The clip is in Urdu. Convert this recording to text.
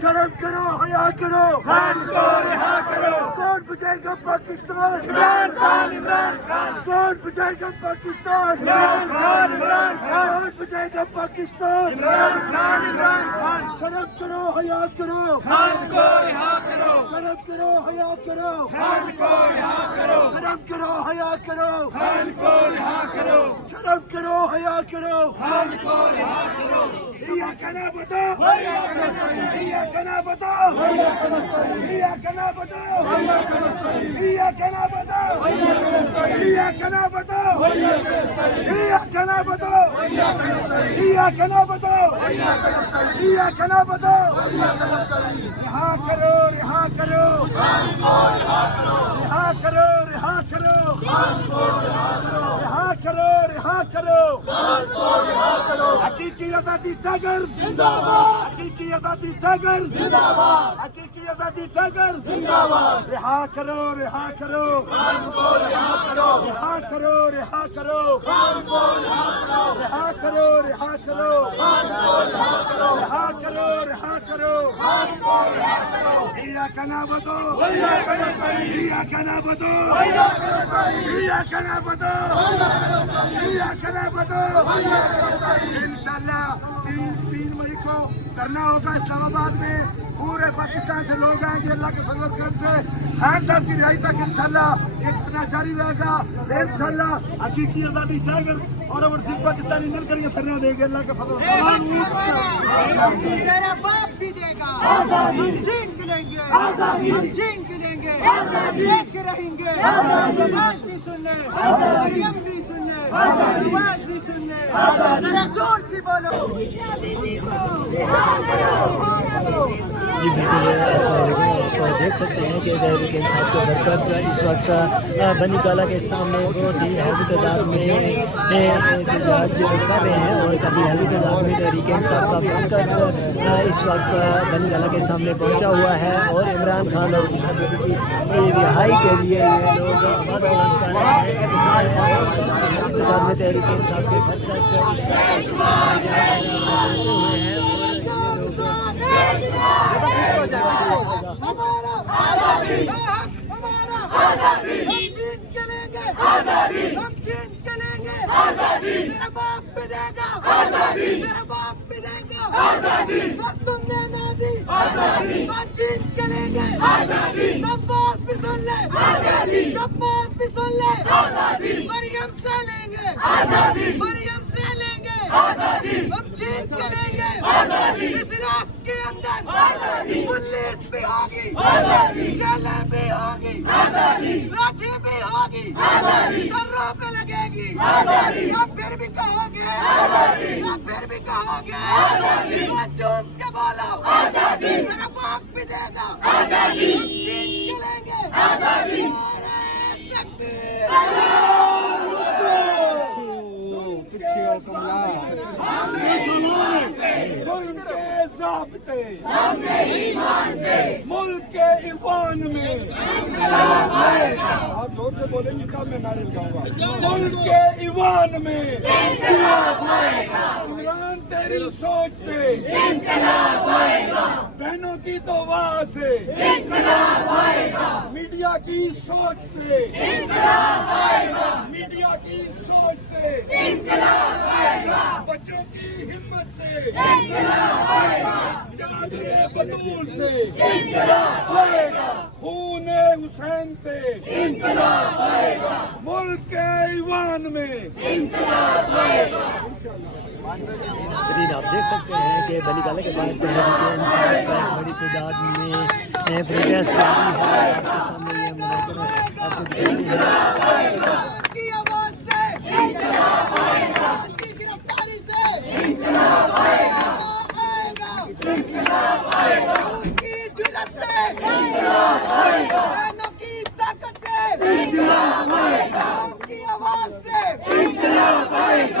شرم کرو حیا کرو کون بچائے گا پاکستان کون بچائے گا پاکستان کون بچائے گا پاکستان شرم کرو حیا کرو شرم کرو حیا کرو شرم کرو حیا کرو شرم کرو حیا کرو إياك نعبد وإياك نستعين إياك نعبد وإياك نستعين إياك نعبد وإياك نستعين إياك نعبد وإياك نستعين إياك نعبد وإياك نستعين إياك نعبد وإياك نستعين رہا کرو رہا کرو رہا کرو رہا کرو رہا کرو رہا کرو حقیقی آزادی ٹائگر زندہ باد حقیقی آزادی ٹائگر زندہ باد حقیقی آزادی ٹائگر زندہ باد رہا کرو رہا کرو رہا کرو رہا کرو رہا کرو رہا کرو رہا کرو رہا کرو رہا کرو إياك نعبد وإياك نستعين إياك نعبد وإياك نستعين إياك نعبد إياك نعبد انشاءاللہ 3 مئی کو کرنا ہوگا اسلام آباد میں پورے پاکستان سے لوگ آئیں گے اللہ کے فضل کرم سے خان صاحب کی رہائی تک انشاءاللہ یہ دھرنا جاری رہے گا انشاءاللہ حقیقی آزادی ٹائگر اور اوورسیز پاکستانی مل کر یہ دھرنا دیں گے اللہ کے فضل سے میرا باپ بھی دے گا ہم جینک لیں گے ہم جینک لیں گے ایک رہیں گے آواز بھی سن لیں مریم بھی سن لیں آواز بھی سن لیں ذرا زور سے بولو جی بالکل السلام علیکم آپ دیکھ سکتے ہیں کہ تحریک انصاف کے ورکرز اس وقت بنی گالہ کے سامنے بہت ہی ہیوی تعداد میں احتجاج کر رہے ہیں اور کبھی ہیوی تعداد میں تحریک انصاف کا ورکر اس وقت بنی گالہ کے سامنے پہنچا ہوا ہے اور عمران خان اور مشرف کی رہائی کے لیے یہ لوگ تعداد میں تحریک انصاف کے ورکرز ہوئے ہیں ہم چین کے لیں گے میرا باپ بھی دے گا میرا باپ بھی دے گا تم نے نہ دی ہم چین کے لیں گے سب بات بھی سن لے سب بات بھی سن لے مریم سے لیں گے مریم سے لیں گے ہم چین کے لیں گے اس عراق کے اندر پولیس بھی ہوگی جیلیں بھی ہوگی لاٹھی بھی ہوگی سروں پہ لگے گی یا پھر بھی کہو گے یا پھر بھی کہو گے چوم کے بولو میرا باپ بھی دے گا ہم چین کے لیں گے ہم نہیں مانتے ملک کے ایوان میں آپ زور سے بولیں گے تب میں نعرے لگاؤں گا ملک کے ایوان میں عمران تیری سوچ سے بہنوں کی دعا سے میڈیا کی سوچ سے میڈیا کی سوچ سے بچوں کی ہمت سے چادر بطول سے خون حسین سے ملک کے ایوان میں آپ دیکھ سکتے ہیں کہ بنی گالہ کے بعد تحریک انصاف کا بڑی تعداد میں پروٹیسٹ جاری ہے آپ کے سامنے یہ مناظر آپ کو دکھائی کی آواز سے کی گرفتاری سے ان کی جرات سے بہنوں کی طاقت سے ان کی آواز سے آئے گا